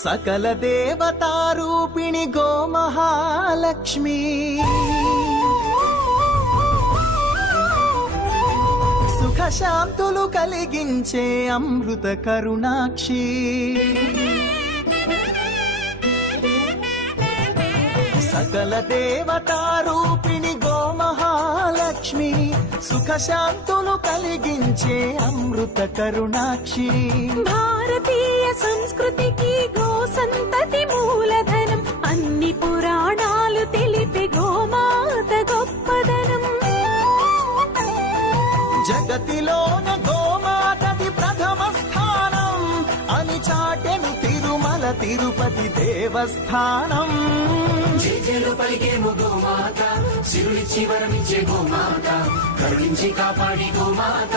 సకల దేవతారూపిణి గోమహాలక్ష్మి సుఖశాంతులు కలిగించే అమృత కరుణాక్షి సకల దేవతారూపిణి గోమహాలక్ష్మి సుఖశాంతులు కలిగించే అమృత కరుణాక్షి భారతీయ సంస్కృతికి గో సంతతి మూలధనం అన్ని పురాణాలు తెలిపే గోమాత గొప్పదనం జగతిలోన గోమాతది ప్రథమ స్థానం అని చాటెను తిరుమల తిరుపతి దేవస్థానం జేజేలు పలికేము గోమాత సిరులిచ్చి వరమిచ్చే గోమాత కరుణించి కాపాడి గోమాత